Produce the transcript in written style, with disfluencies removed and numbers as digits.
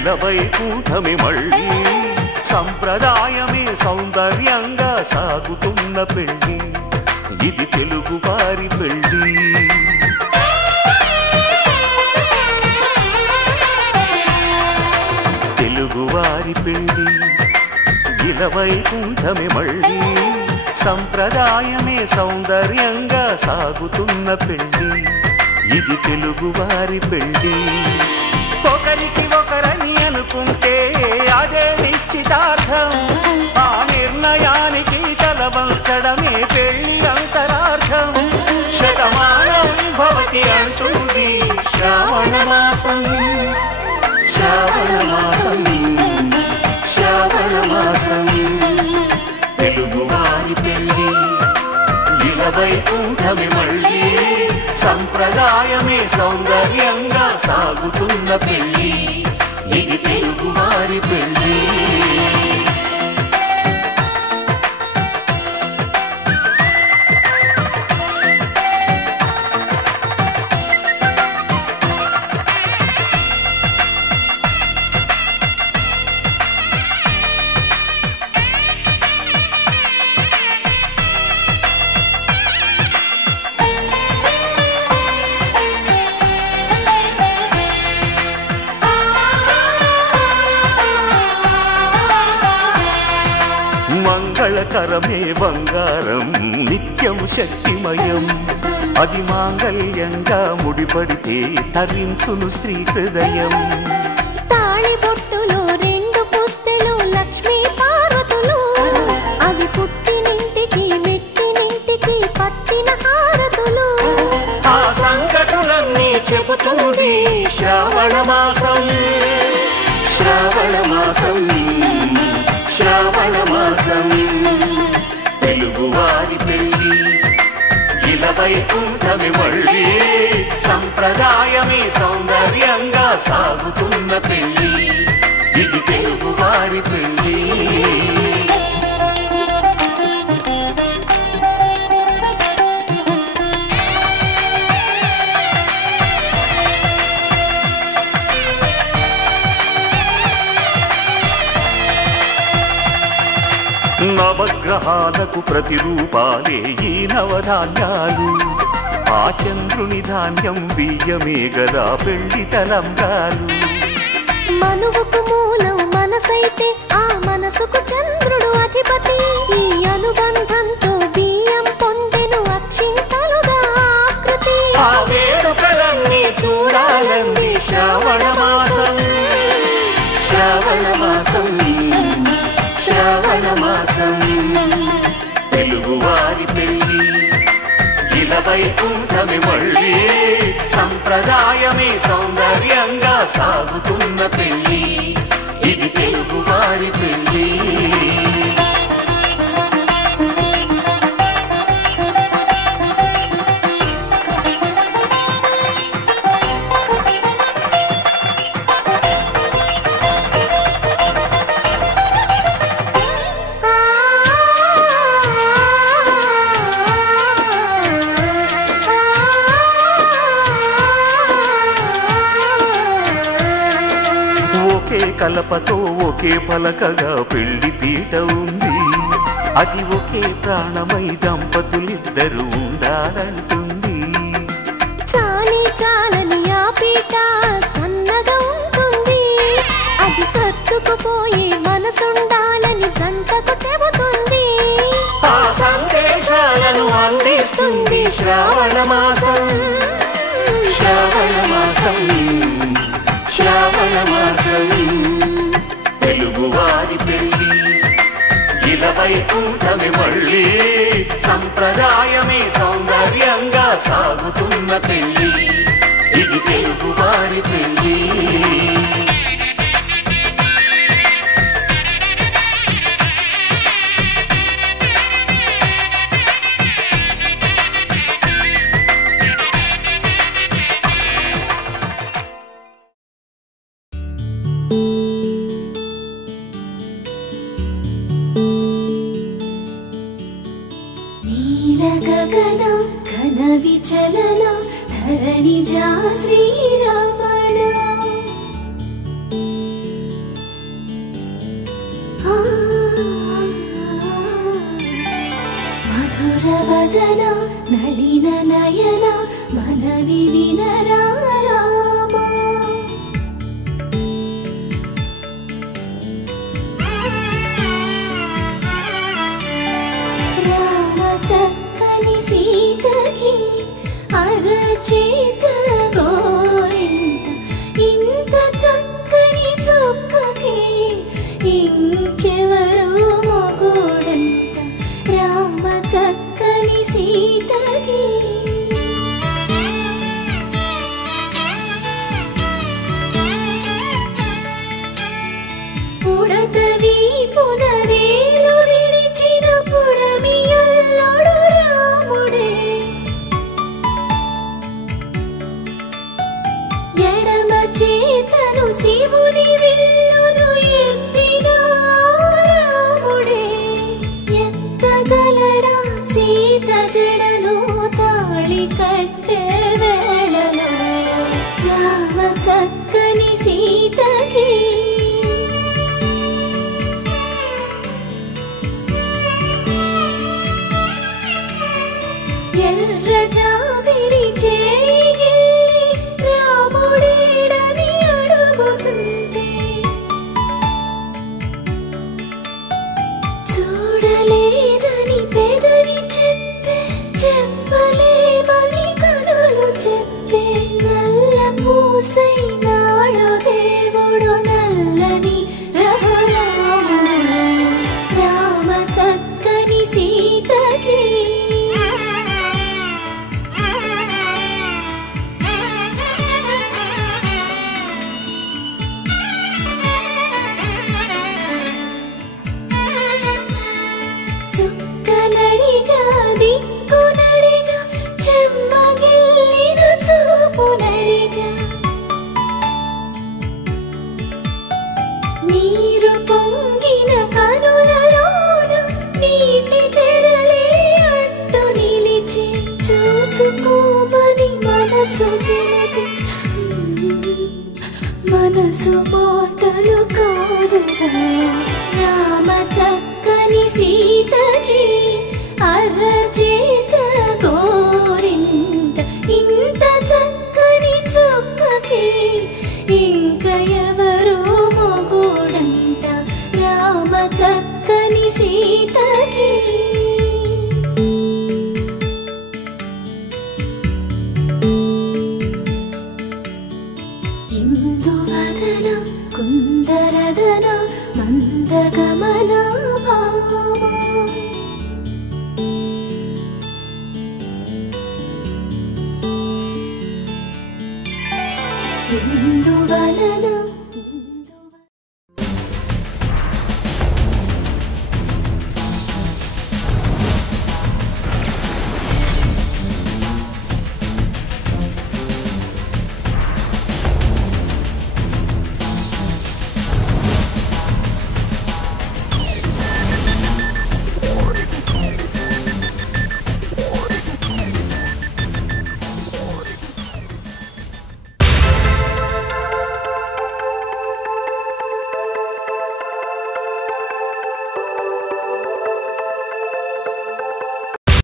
ఇలవైకుంఠమే మళ్ళీ సంప్రదాయమే సౌందర్యంగా సాగుతున్న పెళ్లి ఇది తెలుగు వారి పెళ్లి తెలుగు వారి పెళ్లి ఇలవైకుంఠమే మళ్ళీ సంప్రదాయమే సౌందర్యంగా సాగుతున్న పెళ్లి ఇది తెలుగు వారి పెళ్లి ఒకరికి ఒకరని అనుకుంటే అదే నిశ్చితార్థం ఆ నిర్ణయానికి తలవంచడమే పెళ్లి అంతరార్థం శతమానం భవతి అంటుంది శ్రావణ మాసం శ్రావణ మాసం శ్రావణ మాసం తెలుగు వారి పెళ్లి ఇలవైకుంఠమే మళ్ళీ సంప్రదాయమే సౌందర్యంగా సాగుతున్న పెళ్లి ఇది తెలుగు వారి పెళ్లి మంగళకరమే బంగారం నిత్యం శక్తిమయం అది మాంగళ్యంగా ముడిపడితే తరించును స్త్రీ హృదయం తాళిబొట్టులో రెండు పుస్తెలు లక్ష్మీ పార్వతులు అవి పుట్టినింటికి మెట్టినింటికి పట్టిన హారతులు ఆ సంగతులన్నీ చెబుతుంది శ్రావణ మాసం శ్రావణ మాసం శ్రావణ మాసం తెలుగు వారి పెళ్లి ఇలవైకుంఠమే మళ్ళీ సంప్రదాయమే సౌందర్యంగా సాగుతున్న పెళ్లి ఇది తెలుగు వారి పెళ్లి నవగ్రహాలకు ప్రతిరూపాలే ఈ నవధాన్యాలు ఆ చంద్రుని ధాన్యం బియ్యమే గదా పెళ్లి తలంబ్రాలు మనువుకు మూలం మనసైతే ఆ మనసుకు చంద్రుడు అధిపతి ఈ అనుబంధంతో బియ్యం పొందెను అక్షింతలుగా ఆకృతి ఆ వేడుకలన్నీ చూడాలంది శ్రావణ మాసం శ్రావణ మాసం శ్రావణ మాసం తెలుగు వారి పెళ్లి ఇలవైకుంఠమే మళ్ళీ సంప్రదాయమే సౌందర్యంగా సాగుతున్న పెళ్లి ఇది తెలుగు వారి పెళ్లి కలపతో ఒకే పలకగా పెళ్లి పీట ఉంది అది ఒకే ప్రాణమై దంపతులిద్దరూ ఉండాలంటుంది చాలి చాలని ఆ పీట సన్నగా ఉంటుంది అది సర్దుకుపోయే మనసుండాలని జంటకు చెబుతుంది ఆ సందేశాలను అందిస్తుంది శ్రావణ మాసం శ్రావణ మాసం శ్రావణ మాసం తెలుగు వారి పెళ్లి ఇలవైకుంఠమే మళ్ళీ సంప్రదాయమే సౌందర్యంగా సాగుతున్న పెళ్లి ఇది తెలుగు వారి పెళ్లి విచలన ధరణిజా శ్రీరమణ వదన నళిన నయన మనవి వినరా రామా. రామ చక్కని సీతకి అరచేత గోరింట ఇంత చక్కని చొక్కకి ఇంకెవరో మొగుడంట. రామ చక్కని సీతకి పుడత వీపున వేలు విడిచిన పుడమియల్లోడు రాముడే. ఎడమ చేతను శివుని విల్లును ఎత్తిన రాముడే. ఎత్తగలడా సీత జడను తాళి కట్టే వేళలో రామ చక్కని సీతకి ఎర్ర జాబిలి చేయి రాముడేడని అడుగుతుంటే చూడలేదని పెదవి చెప్పే చెప్పలేమని కనులు చెప్పే. నల్ల పూసై నాడు దేవుడు నల్లని రఘురాముడు. రామ చక్కని సీతకి చుక్కనడిగా దిక్కునడిగా చెమ్మగిల్లిన చూపునడిగా నీరు పొంగిన కనులలోన నీటి తెరలే అడ్డు నిలిచి చూసుకోమని మనసు తెలిపి మనసు మాటలు కాదుగా. రామ చక్కని సీతకి అరచి